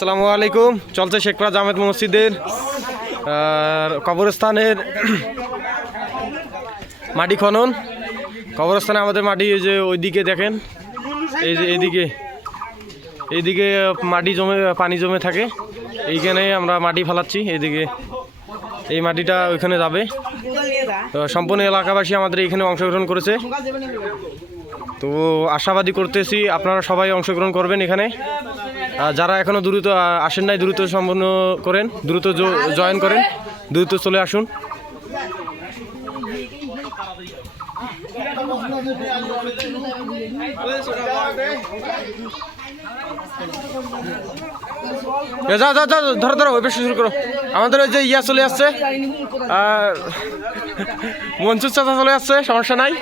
আসসালামু আলাইকুম। চলছে শেখপাড়া জামেত মসজিদের কবরস্থানের মাটি খনন। কবরস্থানে আমাদের মাটি এই যে ওইদিকে দেখেন, এই যে এইদিকে মাটি জমে পানি জমে থাকে, এইখানে আমরা মাটি ফেলাচ্ছি। এইদিকে এই মাটিটা ওইখানে যাবে। সম্পূর্ণ এলাকাবাসী আমাদের এখানে অংশগ্রহণ করেছে, তো আশাবাদী করতেছি আপনারা সবাই অংশগ্রহণ করবেন এখানে। যারা এখনও দ্রুত আসেন নাই দ্রুত সম্পন্ন করেন, দ্রুত জয়েন করেন, দ্রুত চলে আসুন। যাও যাও যাও, ধরো ধরো, ওই শুরু করো। আমাদের ওই যে ইয়া চলে আসছে, মনসুর চাচা চলে আসছে, সমস্যা নাই।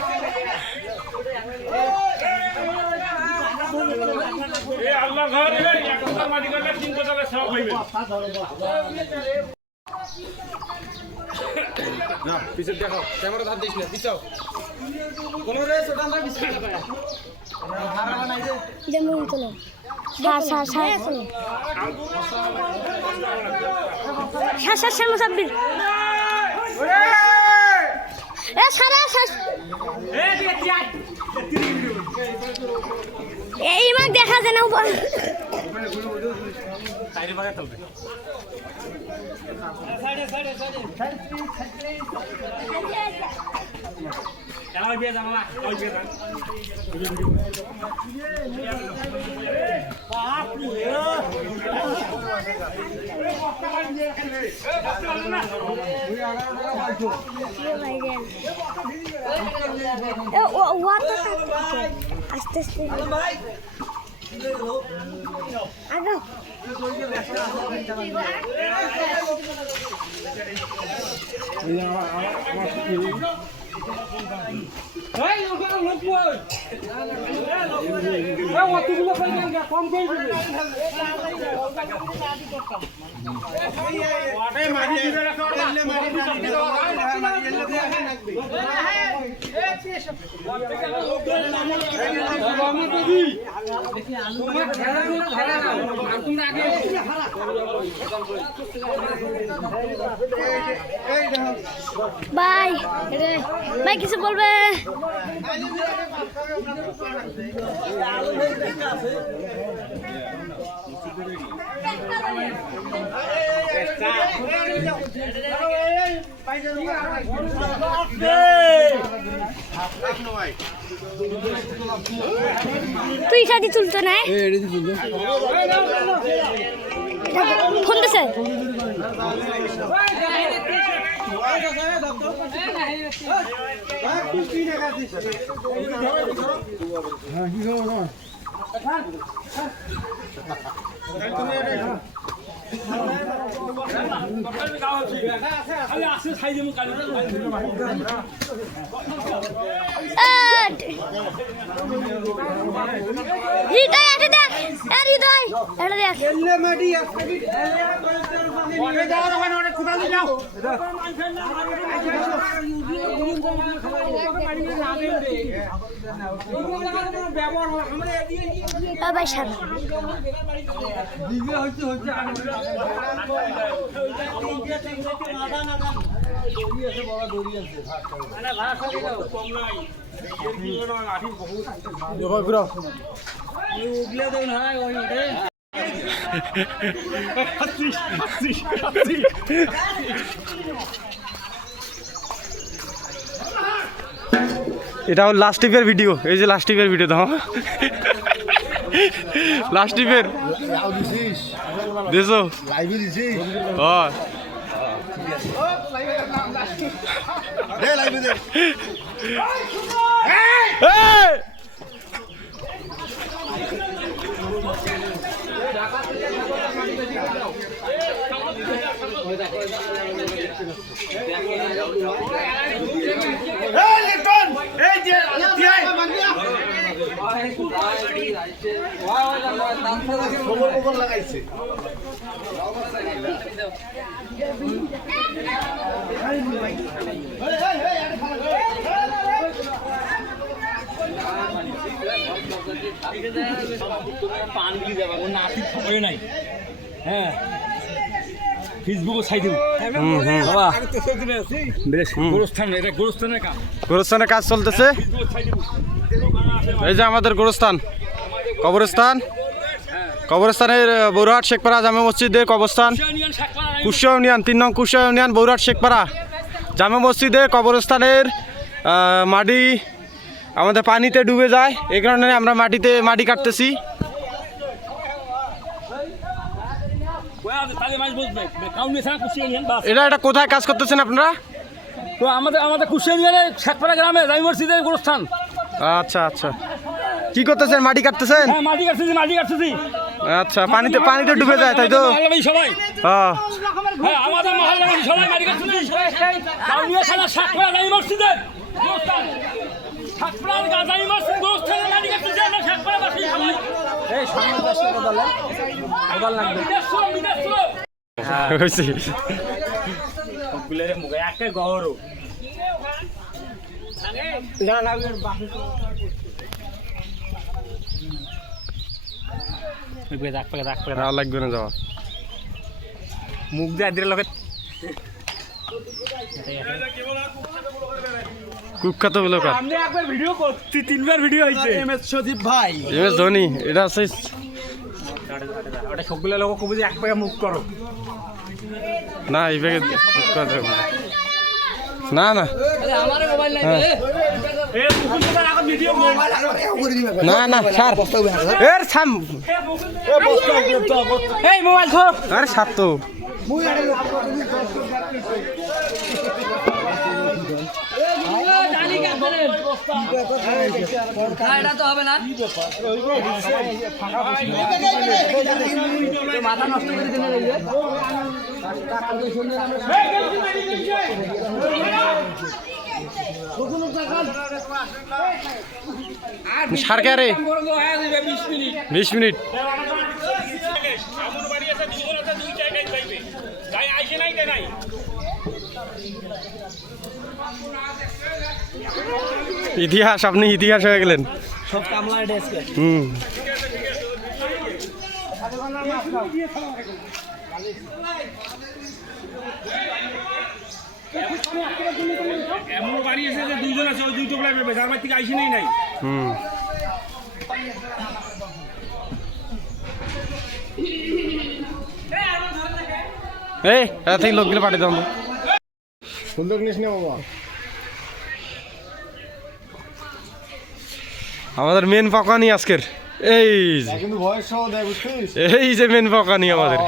না পিছে দেখো, ক্যামেরা ধার দিস না, পিছাও কোন রে ছোট আমরা পিছে না হারা বানাই দে দেমু চলো চলো মুসাব্বির এ সারা এ দিয়া এই মাগ দেখা যায় না উপর সাইডে ভাগে চলবে সাইডে চালা বিয়ে জানা ওই বিয়ে জানা বাপ রে আস্তে আস্তে আগো এই ওখানে লোক কই এই অতগুলো পাইলেন না, কম কই দিবেন ওয়াটে মারি দিলে রাখো, দিলে মারি দিলে লাগবে এই এসব ওয়াটে কেন লোক ধরে নাম আমি তো দি দেখি আলু ঘেরা তোমরা আগে বাই ভাই কিছু বলবে? তুই সাথে চলতো না ফোন দিছে হৃদয় এটা দেখ, হৃদয় এটা দেখ মাটি এটা লাস্ট টিপের ভিডিও। এই যে লাস্ট টিপের ভিডিও দাও, লাস্ট টিপের দেছো লাইভে দিছি। হ্যাঁ দে লাইভে দে। এই লিটন এই যে টিআই খবর লাগাইছে। পান গিয়ে যাবে, নাসিক খবরে নাই। হ্যাঁ ফেসবুকে ছাই দেব বাবা গোরস্থান এটা গোরস্থানের কাজ গোরস্থানের কাজ চলতেছে এই যে আমাদের গোরস্থান কবরস্থানের বৌরহাট শেখপাড়া জামে মসজিদের কবরস্থান কুশিয়া ইউনিয়ন 3 নং কুশিয়া ইউনিয়ন বৌরহাট শেখপাড়া জামে মসজিদে কবরস্থানের মাটি আমাদের পানিতে ডুবে যায় এই কারণে আমরা মাটি কাটতেছি এটা কোথায় কাজ করতেছেন আপনারা তো আমাদের কুশিয়া ইউনিয়নের শেখপাড়া গ্রামে জামে মসজিদের গোরস্থান আচ্ছা আচ্ছা কি করতেছেন মাটি কাটতেছেন মাটি কাটতেছি আচ্ছা পানিতে ডুবে যায় তাই তো সবাই হ্যাঁ আমাদের মহল্লাবাসী সবাই মাটি কাটতেছি কাউনিয়া থানা শেখপাড়া জামে মসজিদের গোরস্থান শেখপাড়া জামে মসজিদ গোরস্থানে মাটি কাটতেছি আমরা শেখপাড়াবাসী সবাই এই সামনে পাশে বদল লাগবে হ্যাঁ হইছে সবগুলোর মুখে একটা গহরও লাগবে না যাওয়া মুখ দিয়ে দিলে লোকে কুখ্যাত লোকার আমি একবার ভিডিও করছি 3বার ভিডিও হইছে এমএস সদীপ ভাই এমএস ধোনি এটা আছে ওটা সবগুলো লোক কবে যে এক পায়ে মুখ করো না এই ব্যাগে না আমার মোবাইল নাই এ মুকুল দাদা আগত ভিডিও মোবাইল না স্যার এর সাম এই মোবাইল ধর আরে সাত তো এটা তো হবে না মাথা নষ্ট করে দিলে সারকে আরে 20 মিনিট ইতিহাস আপনি ইতিহাস হয়ে গেলেন সব কামলার ডেস্ক এমন বাড়ি আছে যে দুইজন আছে ওই দুইটো প্লাই পাবে যার বাড়ি থেকে আইসি নাই এই এটা থেকে লোকগুলো পাঠিয়ে দাও সুন্দর নিস না বাবা আমাদের মেন পকানি আজকের এই কিন্তু ভয়েস সহ দেয় বুঝছিস এই যে মেন পকানি আমাদের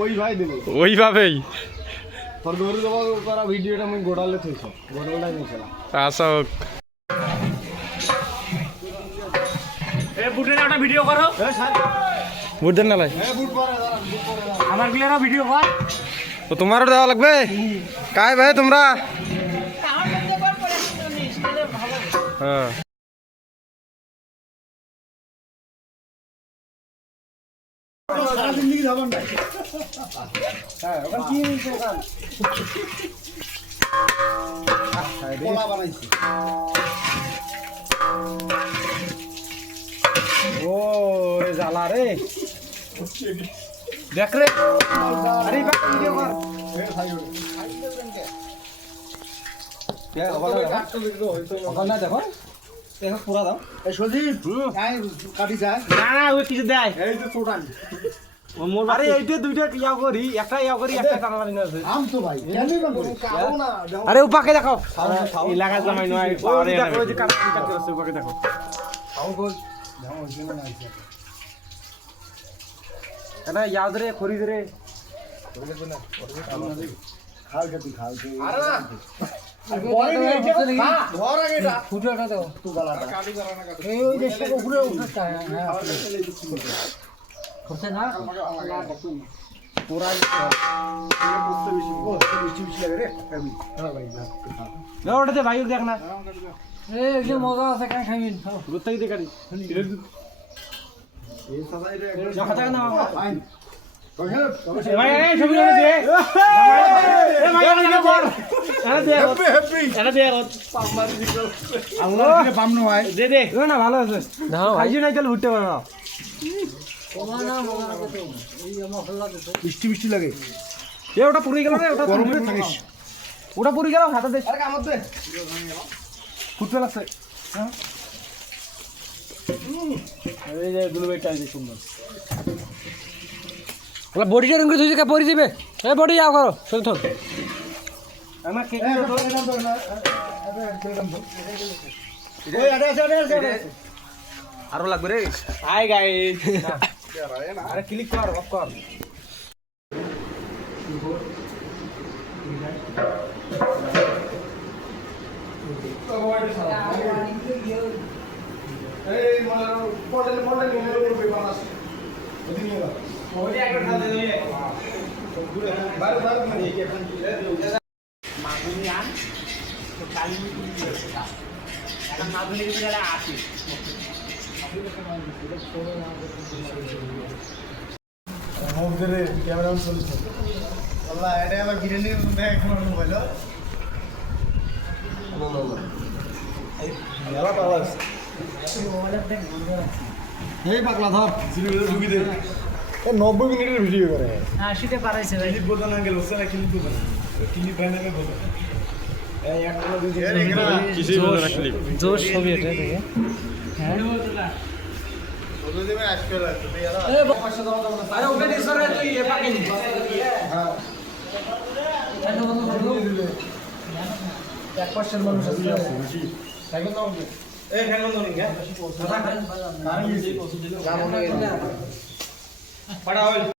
ওই ভাই দিল ওইভাবেই তোর গরু দেওয়া করা ভিডিওটা আমি গোড়ালে থইছ গোড়ালটাই নিয়েছিলাম আচ্ছা এ বুটের একটা ভিডিও করো বুট দেন না লাই আমার গুলোরও ভিডিও কর তো তোমারও দেওয়া লাগবে কাই ভাই তোমরা হ্যাঁ ও জ্বালা রে দেখ রে আরে ভিডিও কর ওখানে দেখো দেখো পুরা দাও সজীব কাটি যায় না ওই কিছু দেয় এই যে টোটাল আরে এইটা দুইটা ইয়া করি একটা টানালানি আছে আম তো ভাই কেনই না করি খাও না আরে উপাকে দেখো এলাকা জামাই নয় ওই যে কাটতে আছে উপাকে দেখো খাও গোল যাও ওইখানে না আইছে এটা ইয়া ধরে খড়ি ধরে খাল খেতে খাল আরে না পরে নিয়ে খা ঘর আগে এটা ফুটোটা দাও তু গালাটা এই ওই দেশটা উপরে উঠতে হ্যাঁ করতে না পুরা বুঝতে বেশি বেশি লাগে রে হ্যাঁ ভাই না ওটাতে ভাই দেখ না এই যে মজা আছে কাই খাইবেন গুত্তাই দে কাটি এই সবাই রে যা খাতা না ফাইন ভাই এই ছবি দে এ ভাই এটা কর এটা দে আমরা বামনো ভাই দে না ভালো আছে খাইজি নাই তাহলে উঠতে পারো না মজা না করতে এই মশলা দিতে বৃষ্টি বৃষ্টি লাগে এ ওটা পুরি গেল রে ওটা গরমে থাকিস ওটা পুরি গেল হাতে দে আরে কামত দে ফুটতে লাগছে হ্যাঁ এই যে দুলবেটা এই যে সুন্দর ওলা বডিটা রঙ করে তুই পরি দিবে এ বডি যাও করো শুধু থাক আমার কেক ওই আরে আরো লাগবে রে হাই গাইস আরে ক্লিক কর অফ কর এই মডেল নিয়ে পেপার আছে ওদি নিয়ে গেল ওই আগে ঢাল দে বাইরে মাগুনি আন তো কালি এখন মাগুনি বিড়ালে আসি মোবাইলে ক্যামেরা অন চলছে আল্লাহ এটা আমার বিরিয়ানি ব্যাগ ফোন মোবাইল মেলা আওয়াজ এই পাগলা ধর সিনেমা ঢুকি দে এ 90 মিনিটের ভিডিও করে 80 তে পারাইছে ভাই ক্লিপ বদল না গেল ওসলা ক্লিপ বদল ক্লিপ বানাবে বদল এই একটা দিন কিছুই বলে না ক্লিপ জোশ ছবি এটা দেখে হ্যাঁ বদল দেবে আজকে লাগবে यार আরে ওকে দিছরে তুই এ পাকিনি হ্যাঁ এটা বন্ধ করে দিলে 1% মানুষ আছে বেশি তাই কোন এই ফ্যান বন্ধ নেই হ্যাঁ কারণ কি পড়া হল